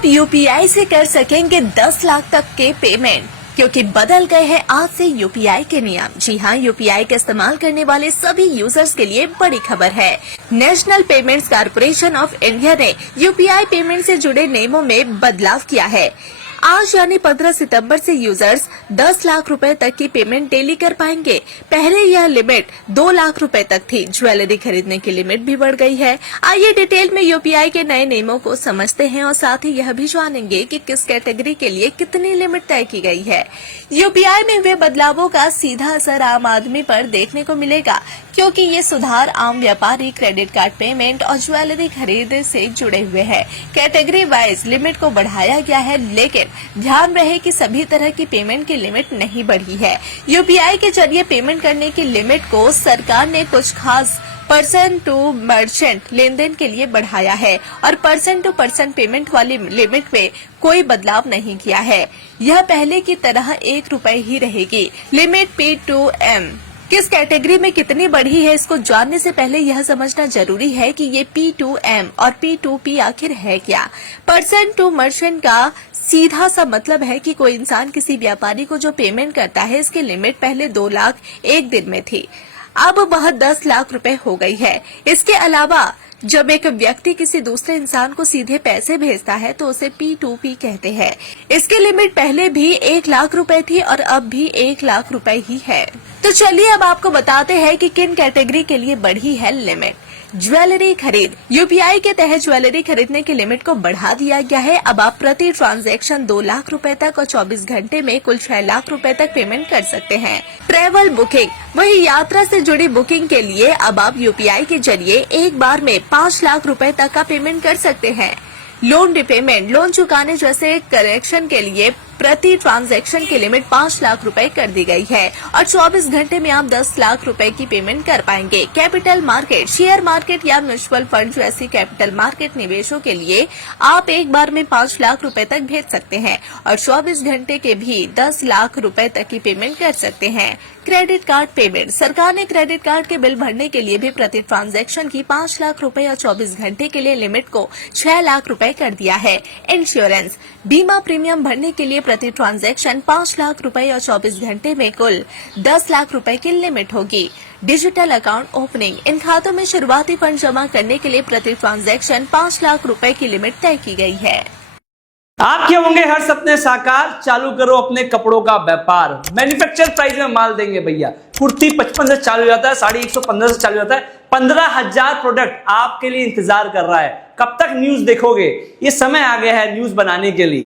आप यूपीआई से कर सकेंगे 10 लाख तक के पेमेंट, क्योंकि बदल गए हैं आज से यूपीआई के नियम। जी हाँ, यूपीआई का इस्तेमाल करने वाले सभी यूजर्स के लिए बड़ी खबर है। National payments corporation of India ने यूपीआई पेमेंट से जुड़े नियमों में बदलाव किया है। आज यानी 15 सितंबर से यूजर्स 10 लाख रुपए तक की पेमेंट डेली कर पाएंगे। पहले यह लिमिट 2 लाख रुपए तक थी। ज्वेलरी खरीदने की लिमिट भी बढ़ गई है। आइए डिटेल में यूपीआई के नए नियमों को समझते हैं और साथ ही यह भी जानेंगे कि किस कैटेगरी के लिए कितनी लिमिट तय की गई है। यूपीआई में हुए बदलावों का सीधा असर आम आदमी पर देखने को मिलेगा, क्योंकि ये सुधार आम व्यापारी, क्रेडिट कार्ड पेमेंट और ज्वेलरी खरीद से जुड़े हुए हैं। कैटेगरी वाइज लिमिट को बढ़ाया गया है, लेकिन ध्यान रहे कि सभी तरह की पेमेंट की लिमिट नहीं बढ़ी है। यूपीआई के जरिए पेमेंट करने की लिमिट को सरकार ने कुछ खास पर्सन टू मर्चेंट लेन देन के लिए बढ़ाया है और पर्सन टू पर्सन पेमेंट वाली लिमिट में कोई बदलाव नहीं किया है। यह पहले की तरह ₹1 ही रहेगी। लिमिट P2M किस कैटेगरी में कितनी बढ़ी है, इसको जानने से पहले यह समझना जरूरी है कि ये P2M और P2P आखिर है क्या। पर्सन टू मर्चेंट का सीधा सा मतलब है कि कोई इंसान किसी व्यापारी को जो पेमेंट करता है, इसकी लिमिट पहले 2 लाख एक दिन में थी, अब वह 10 लाख रुपए हो गई है। इसके अलावा जब एक व्यक्ति किसी दूसरे इंसान को सीधे पैसे भेजता है तो उसे P2P कहते हैं। इसकी लिमिट पहले भी 1 लाख रुपए थी और अब भी 1 लाख रुपए ही है। तो चलिए अब आपको बताते हैं कि किन कैटेगरी के लिए बढ़ी है लिमिट। ज्वेलरी खरीद। यूपीआई के तहत ज्वेलरी खरीदने की लिमिट को बढ़ा दिया गया है। अब आप प्रति ट्रांजैक्शन 2 लाख रुपए तक और 24 घंटे में कुल 6 लाख रुपए तक पेमेंट कर सकते हैं। ट्रैवल बुकिंग, वही यात्रा से जुड़ी बुकिंग के लिए अब आप यूपीआई के जरिए एक बार में 5 लाख रुपए तक का पेमेंट कर सकते हैं। लोन रिपेमेंट, लोन चुकाने जैसे करेक्शन के लिए प्रति ट्रांजैक्शन की लिमिट 5 लाख रुपए कर दी गई है और 24 घंटे में आप 10 लाख रुपए की पेमेंट कर पाएंगे। कैपिटल मार्केट, शेयर मार्केट या म्यूचुअल फंड जैसी कैपिटल मार्केट निवेशों के लिए आप एक बार में 5 लाख रुपए तक भेज सकते हैं और 24 घंटे के भी 10 लाख रुपए तक की पेमेंट कर सकते हैं। क्रेडिट कार्ड पेमेंट, सरकार ने क्रेडिट कार्ड के बिल भरने के लिए भी प्रति ट्रांजैक्शन की 5 लाख रुपए और 24 घंटे के लिए लिमिट को 6 लाख रुपए कर दिया है। इंश्योरेंस, बीमा प्रीमियम भरने के लिए प्रति ट्रांजैक्शन 5 लाख रुपए और 24 घंटे में कुल 10 लाख रुपए की लिमिट होगी। डिजिटल अकाउंट ओपनिंग, इन खातों में शुरुआती फंड जमा करने के लिए प्रति ट्रांजैक्शन 5 लाख रुपए की लिमिट तय की गई है। आपके होंगे हर सपने साकार, चालू करो अपने कपड़ों का व्यापार। मैन्युफैक्चर प्राइस में माल देंगे भैया। कुर्ती 55 से चालू हो जाता है, साड़ी 115 से चालू हो जाता है। 15,000 प्रोडक्ट आपके लिए इंतजार कर रहा है। कब तक न्यूज देखोगे? ये समय आ गया है न्यूज बनाने के लिए।